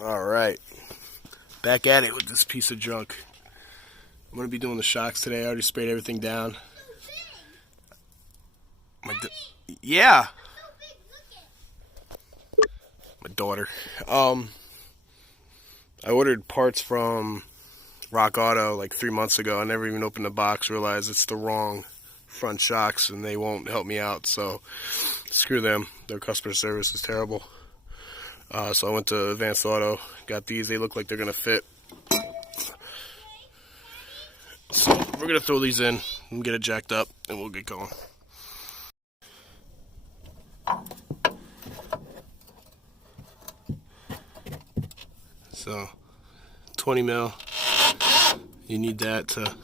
Alright, back at it with this piece of junk. I'm going to be doing the shocks today. I already sprayed everything down. Yeah. My daughter. I ordered parts from Rock Auto like 3 months ago. I never even opened the box, realized it's the wrong front shocks and they won't help me out, so screw them. Their customer service is terrible. So I went to Advanced Auto, got these. They look like they're gonna fit. So we're gonna throw these in and get it jacked up and we'll get going. So 20 mil, you need that to,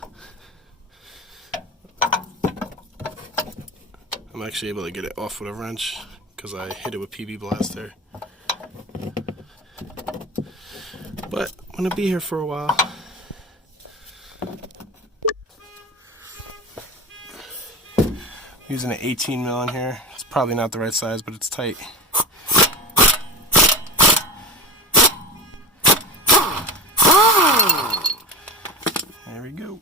I'm actually able to get it off with a wrench because I hit it with PB Blaster. But I'm gonna be here for a while. I'm using an 18 mil in here. It's probably not the right size, but it's tight. There we go.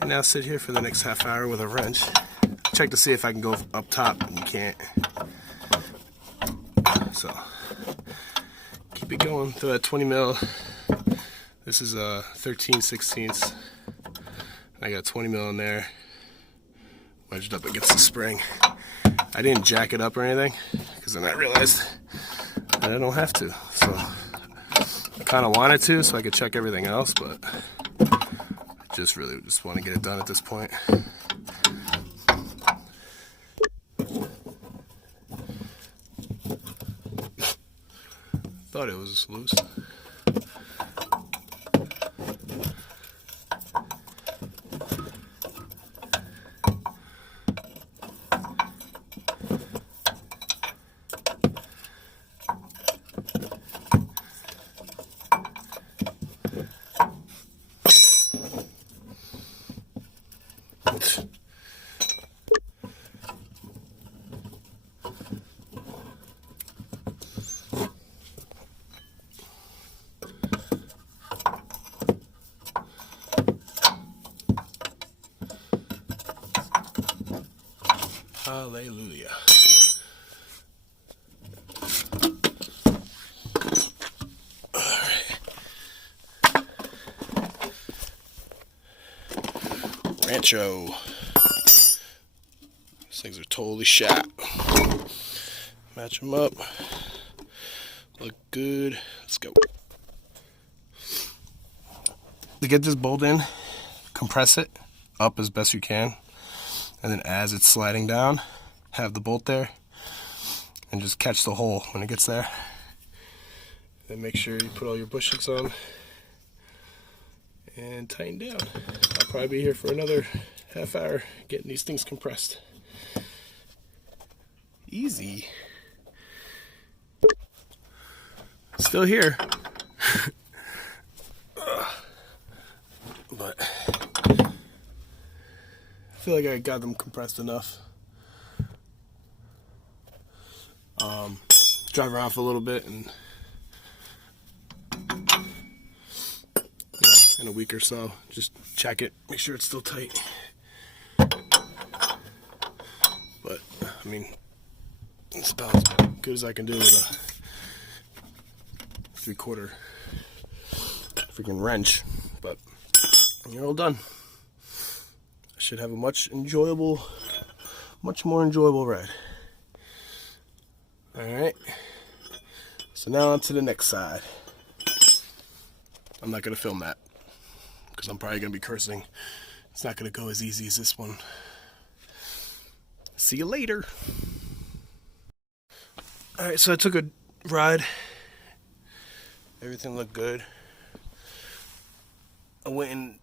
And now sit here for the next half hour with a wrench. Check to see if I can go up top, and you can't. So keep it going through that 20 mil. This is a 13/16. I got 20 mil in there, wedged up against the spring. I didn't jack it up or anything because then I realized that I don't have to. So I kind of wanted to so I could check everything else, but I just really just want to get it done at this point. Thought it was loose. Hallelujah. Alright. Rancho. These things are totally shot. Match them up. Look good. Let's go. To get this bolt in, compress it up as best you can. And then as it's sliding down, have the bolt there and just catch the hole when it gets there. Then make sure you put all your bushings on and tighten down. I'll probably be here for another half hour getting these things compressed. Easy. Still here. But I feel like I got them compressed enough. Drive around for a little bit and in a week or so, just check it, make sure it's still tight. But I mean, it's about as good as I can do with a 3/4 freaking wrench. But you're all done. Should have a much more enjoyable ride. Alright, so now on to the next side. I'm not going to film that because I'm probably going to be cursing. It's not going to go as easy as this one. See you later. Alright, so I took a ride. Everything looked good. I went and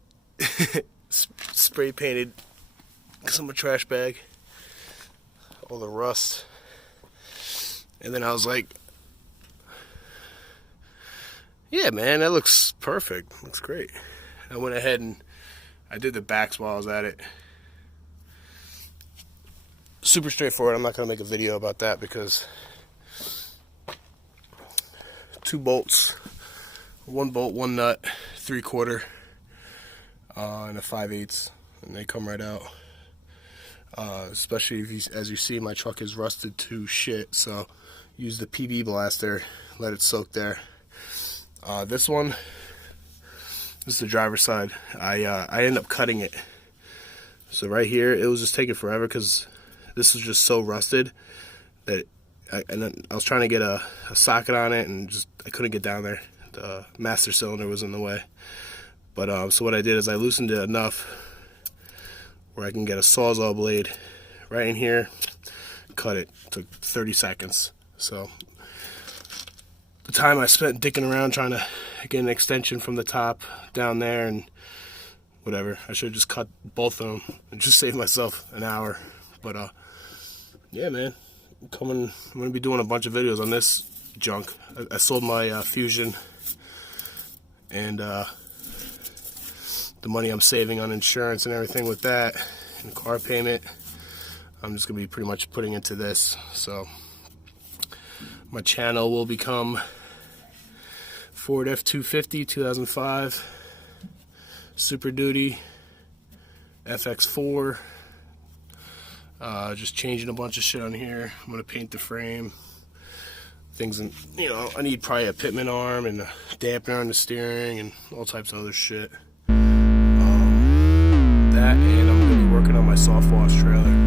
spray painted some of trash bag, all the rust, and then I was like, yeah man, that looks perfect, looks great. I went ahead and I did the backs while I was at it. super straightforward. I'm not going to make a video about that because 2 bolts, 1 bolt, 1 nut, 3/4, and a 5/8, and they come right out. Especially if you, as you see, my truck is rusted to shit, so use the PB blaster, let it soak there. This one, this is the driver's side. I ended up cutting it. So right here, it was just taking forever because this was just so rusted that I was trying to get a socket on it, and just I couldn't get down there. The master cylinder was in the way. But so what I did is I loosened it enough where I can get a Sawzall blade right in here, cut it. Took 30 seconds. So the time I spent dicking around trying to get an extension from the top down there and whatever, I should have just cut both of them and just save myself an hour. But yeah, man, I'm gonna be doing a bunch of videos on this junk. I sold my Fusion, and the money I'm saving on insurance and everything with that, and car payment, I'm just gonna be pretty much putting into this. So my channel will become Ford F-250 2005 Super Duty fx4. Just changing a bunch of shit on here. I'm gonna paint the frame, things, and I need probably a pitman arm and a dampener on the steering and all types of other shit. That, and I'm gonna be working on my soft wash trailer.